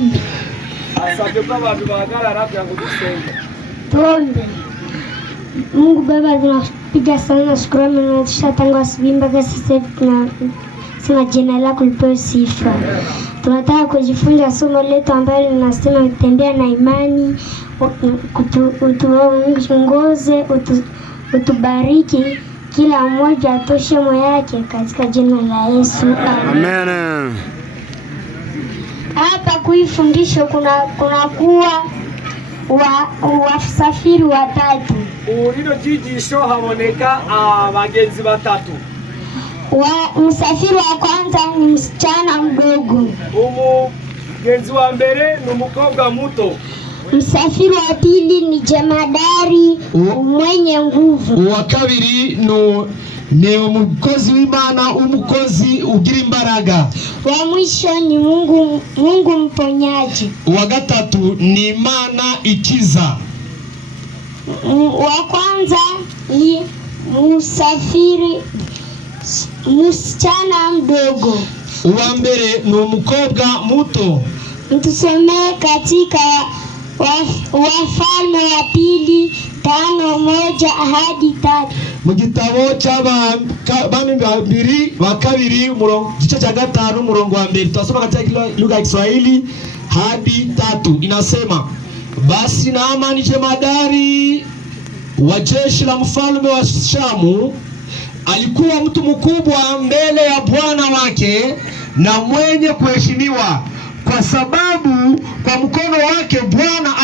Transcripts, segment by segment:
Tuombe. Asante kwa watu wahagarara yangu dusenge. Tuombe. Mungu Baba, tunakupiga sana na shukrani na tushatangu asubuhi mpaka sasa hivi tunasema jina lako lipewe sifa. Tunataka kujifunza somo letu ambalo linasema kutembea na imani, utuongoze, utubariki, kila mmoja atoshe moyo wake katika jina la Yesu. Amen. Hapa kuifundisho kuna kuwa wasafiri watatu. Urino jijisho haboneka abagenzi batatu. Msafiri wa kwanza ni msichana mdogo. Umugenzi wa mbere ni umukobwa muto. Msafiri wa pili ni jemadari mwenye nguvu. Wa kabiri ni umukozi w'Imana, umukozi ugira imbaraga. Wa mwisho ni Mungu mponyaji. Wa gatatu ni Imana ikiza. Wa kwanza ni msichana mdogo. Wa mbere ni umukobwa muto. Mtusomee katika Wafalme wa pili 5:1-3. Mu gitabo cy'abami babiri ba kabiri gice cya 5 umurongo wa mbere. Tutasoma katika lugha ya Kiswahili hadi 3. Inasema, basi Naamani jemadari wa jeshi la mfalme wa Shamu alikuwa mtu mkubwa mbele ya bwana wake na mwenye kuheshimiwa, kwa sababu kwa mkono wake Bwana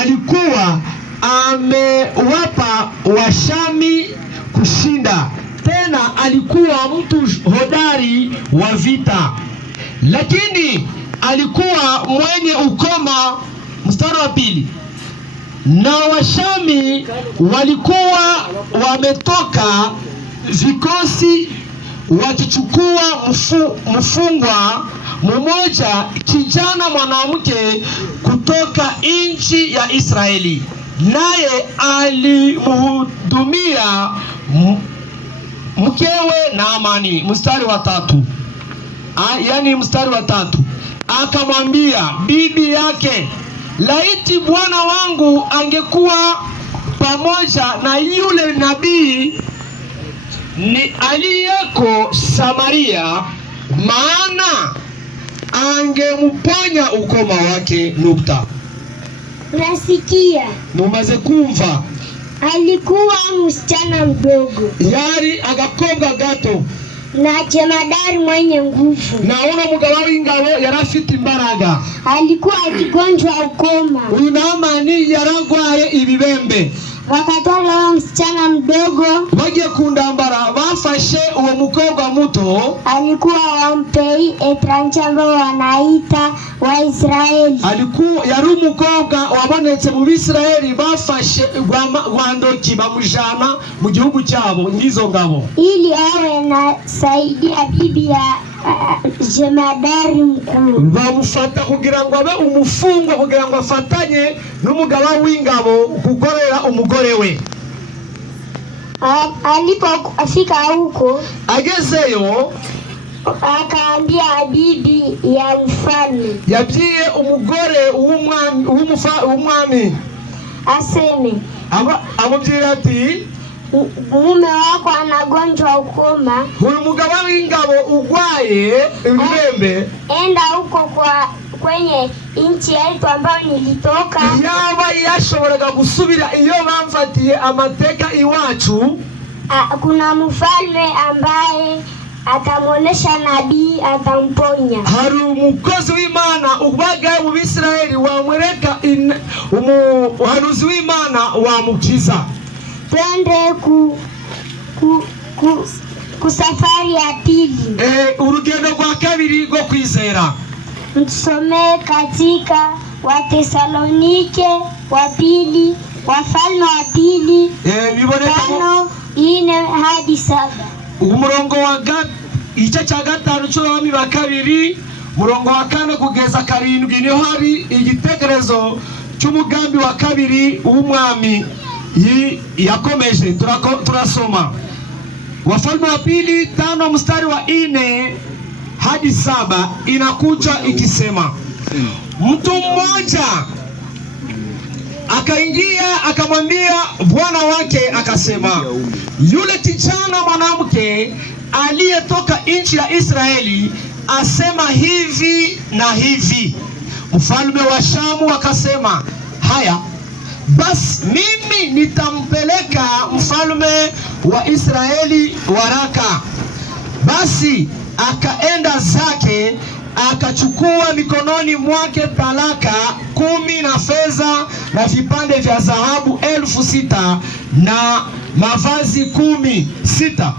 alikuwa amewapa Washami kushinda. Tena alikuwa mtu hodari wa vita, lakini alikuwa mwenye ukoma. Mstari wa pili, na Washami walikuwa wametoka vikosi wakichukua mfungwa mmoja, kijana mwanamke kutoka nchi ya Israeli, naye alimhudumia mkewe Naamani. Mstari wa 3, mstari wa 3, akamwambia bibi yake, laiti bwana wangu angekuwa pamoja na yule nabii ni aliyeko Samaria, maana angemponya ukoma wake. Nukta. Nasikia. Mumaze kumva. Alikuwa msichana mdogo. Yari agakobwa gato. Na jemadari mwenye nguvu. Naona mugaba w'ingabo yarafite imbaraga. Alikuwa akigonjwa ukoma. Uyu Naamani yaragwaye ibibembe. Wakatoa msichana mdogo, bagiye kundambara, bafashe uwo mukobwa muto. Alikuwa wampei etranje ambao wanaita Waisraeli. Yari umukobwa wabonetse mu Bisirayeli, bafashe gwandoki bamujana mu gihugu cyabo ngizo ngabo, ili awe na saidia bibi ya jemadari mkuu. Bamufata kugira ngo abe umufungwa, kugira ngo afatanye n'umugaba w'ingabo gukorera umugore we. Alipofika huko, agezeyo, akaambia bibi ya mfalme, yabwiye umugore w'umwami aseme, amubwira ati, mume wako anagonjwa ukoma. Huyu mugaba w'ingabo ugwaye ibibembe, enda huko kwenye nchi yetu ambayo nilitoka. Yaba yashoboraga gusubira iyo bamfatiye amateka iwacu. Kuna mfalme ambaye atamuonesha nabii, atamponya. Hari umukozi w'Imana ubagaye mu Bisirayeli wamwereka umuhanuzi w'Imana wamukiza. Twende ku safari ya pili. Urugendo rwa kabiri rwo kwizera. Mtusomee katika Watesalonike wa pili, Wafalme wa pili 5:4-7. Umurongo wa igice cya 5 cy'Abami ba kabiri, murongo wa 4 kugeza 7, niho hari igitekerezo cy'umugambi wa kabiri w'umwami yakomeje. Turasoma Wafalme wa pili 5 mstari wa 4 hadi 7 inakuja ikisema, mtu mmoja akaingia akamwambia bwana wake akasema, yule kijana mwanamke aliyetoka nchi ya Israeli asema hivi na hivi. Mfalme wa Shamu akasema, haya basi mimi nitampeleka mfalme wa Israeli waraka. Basi akaenda zake akachukua mikononi mwake talaka 10 na fedha na vipande vya dhahabu 6,000 na mavazi 16.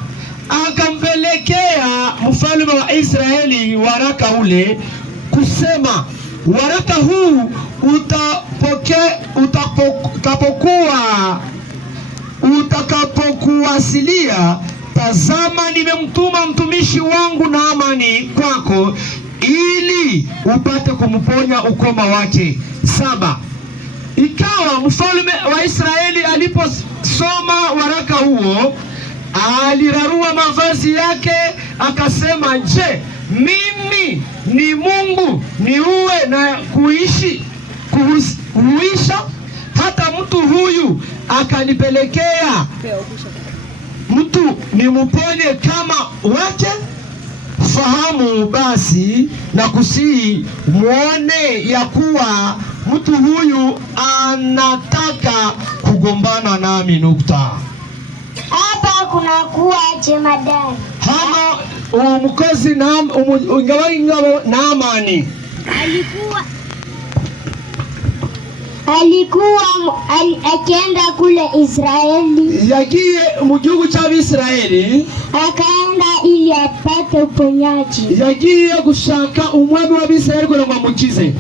Akampelekea mfalme wa Israeli waraka ule kusema, waraka huu utakapokuwasilia, tazama nimemtuma mtumishi wangu Naamani kwako ili upate kumponya ukoma wake. 7. Ikawa mfalme wa Israeli aliposoma waraka huo, alirarua mavazi yake akasema, je, mimi ni Mungu niue na kuhuisha? Hata mtu huyu akanipelekea mtu nimuponye kama wake? Fahamu basi na kusihi muone ya kuwa mtu huyu anataka kugombana nami. Nukta. Hapa kuna kuwa jemadari hano umukozi Naamani alikuwa akienda kule Israeli, yagiye mu gihugu cy'Abisirayeli, akaenda ili apate uponyaji. Yagiye gushaka umwami w'Abisirayeli kugira ngo amukize.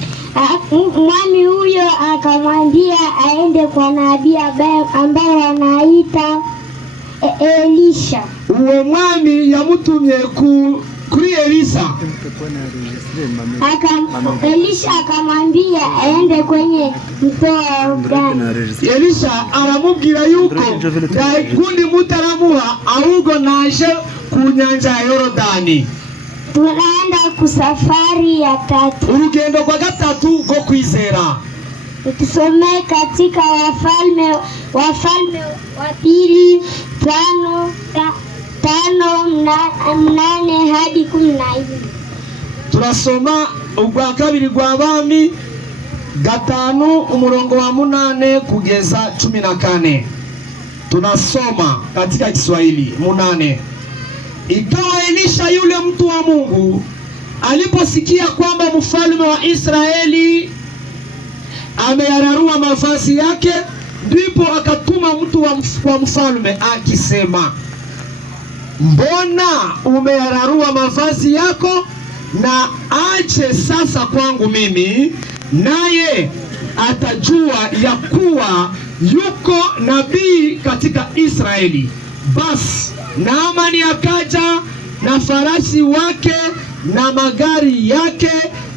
Mwami huyo akamwambia aende kwa nabii ambaye wanaita Elisha. Uwo mwami yamutumye kuri Elisa. Elisha akamwambia aende kwenye mto wa Yordani. Elisha aramubwira yuko kundi mutaramuha ahubwo naje ku nyanja ya Yordani. Tunaenda kusafari ya 3, urugendo rwa 3 rwo kwizera. Tusome katika Wafalme wa Pili 5:8 hadi 14. Turasoma ubwa kabiri rwa Bami 5:8 kugeza 14. Tunasoma katika Kiswahili 8. Ikawa Elisha yule mtu wa Mungu aliposikia kwamba mfalme wa Israeli ameyararua mavazi yake, ndipo akatuma mtu wa mfalme akisema, mbona umeyararua mavazi yako? Na ache sasa kwangu mimi, naye atajua ya kuwa yuko nabii katika Israeli. Basi Naamani akaja na farasi wake na magari yake,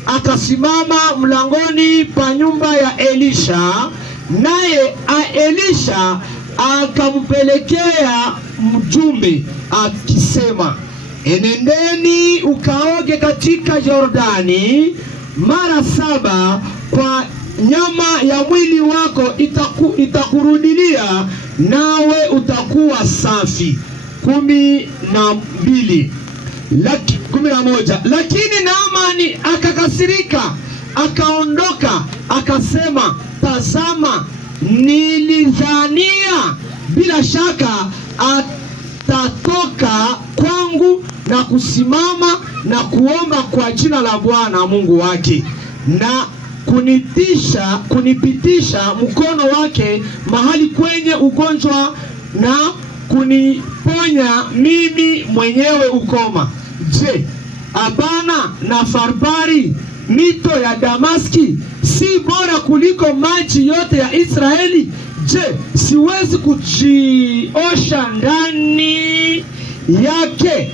akasimama mlangoni pa nyumba ya Elisha, naye Elisha akampelekea mjumbe akisema, enendeni ukaoge katika Yordani mara 7, kwa nyama ya mwili wako itakurudilia, nawe utakuwa safi. 11. Lakini Naamani akakasirika, akaondoka, akasema, tazama, nilidhania bila shaka atatoka kwangu na kusimama na kuomba kwa jina la Bwana Mungu wake na kunipitisha mkono wake mahali kwenye ugonjwa na kuniponya mimi mwenyewe ukoma. Je, Abana na Farbari mito ya Damaski si bora kuliko maji yote ya Israeli? Je, siwezi kujiosha ndani yake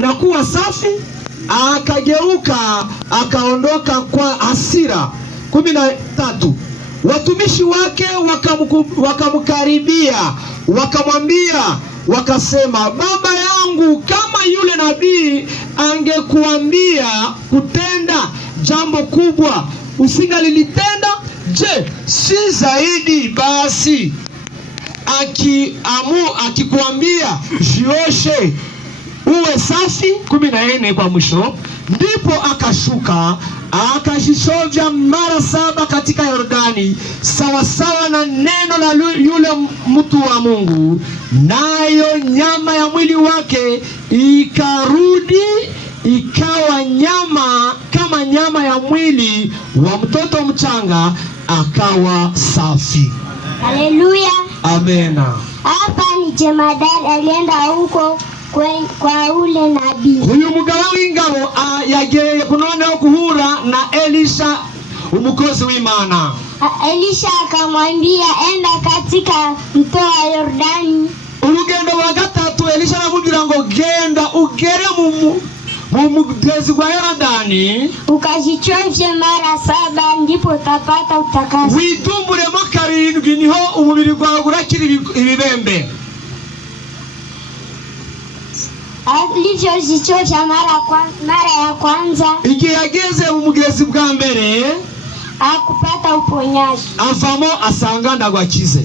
na kuwa safi? Akageuka akaondoka kwa hasira. 13. Watumishi wake wakamkaribia wakamwambia, wakasema, baba yangu, kama yule nabii angekuambia kutenda jambo kubwa usingalilitenda? Je, si zaidi basi akikuambia jioshe uwe safi? 14 kwa mwisho. Ndipo akashuka akajishovya mara 7 katika Yordani, sawasawa na neno la yule mtu wa Mungu, nayo nyama ya mwili wake ikarudi ikawa nyama kama nyama ya mwili wa mtoto mchanga, akawa safi. Haleluya. Amena. Hapa ni jemadari alienda huko kwa ule nabii. Huyu mugaba w'ingabo yageye kunone kuhura na Elisha umukozi w'Imana. Elisha akamwambia, enda katika mto wa Yordani. Urugendo wa gatatu Elisha aramubwira ngo genda ugere mu mugezi wa Yordani ukajichovye mara 7, ndipo utapata utakaso. Witumburemo 7 niho umubiri gwawe urakira ibibembe. Alivyojichovya mara ya kwanza, igihe yageze mu mugezi bwa mbere akupata uponyaji, avamo asanga ndagwakize.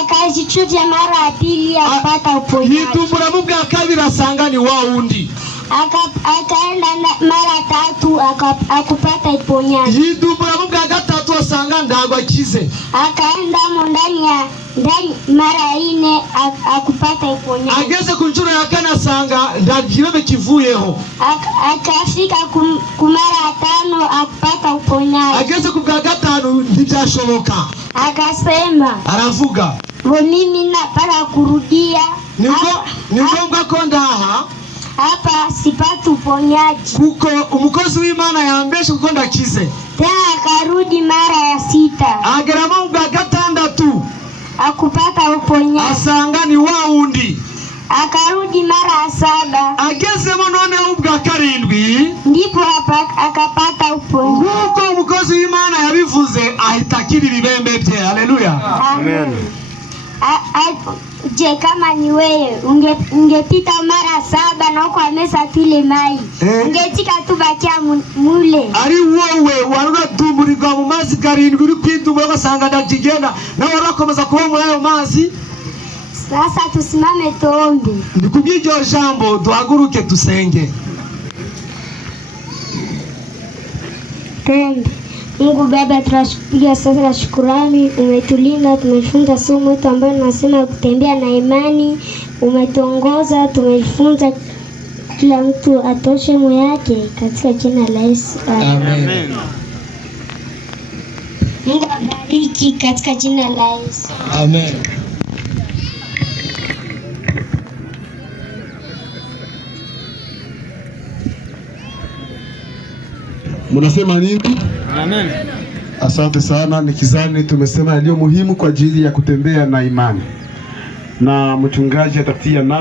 Akajichovya mara ya pili akapata uponyaji. Yitumburamo bwa kabiri asanga ni wa undi. Akaenda mara 3 akupata uponyaji. Yitumburamo bwa gatatu asanga ndagwakize. Akaenda ndani mara 4 akupata uponyaji. Ageze ku nshuro ya 4 asanga ndagirebe kivuyeho. Akafika ku mara 5 akupata uponyaji. Ageze ku bwa 5 ntibyashoboka. Akasema, aravuga, mimi napaka kurudia. Ni ngombwa ko ndaha hapa sipati uponyaji, kuko umukozi w'Imana yambeshe kuko ndakize. Tena akarudi mara ya 6. Ageramo bwa 6 akupata uponyaji, asanga ni wa undi. Akarudi mara ya 7. Agezemo none ubwa 7 ndipo akapata uponyaji. Kuko umukozi w'Imana yabivuze ahitakira ibibembe bye. Haleluya. Amen. Je, kama ni wewe ungepita mara 7 na uko amesa tule mai, ungetika tu bakia mule? Ari wowe warura dumburirwa mu mazi 7 uri kwidumba ugasanga ndakigenda na warakomeza kuba muri ayo mazi. Sasa tusimame tuombe. Ndikubwiryo jambo duhaguruke tusenge. Tuombe. Mungu Baba, tunashukuria sasa na shukurani, umetulinda, tumefunza somo letu ambalo tunasema kutembea na imani, umetuongoza, tumefunza kila mtu atoshe moyo yake katika jina la Yesu. Amen. Mungu abariki katika jina la Yesu. Amen. Munasema nini? Amen. Asante sana. Nikizani tumesema yaliyo muhimu kwa ajili ya kutembea na imani, na mchungaji atatia na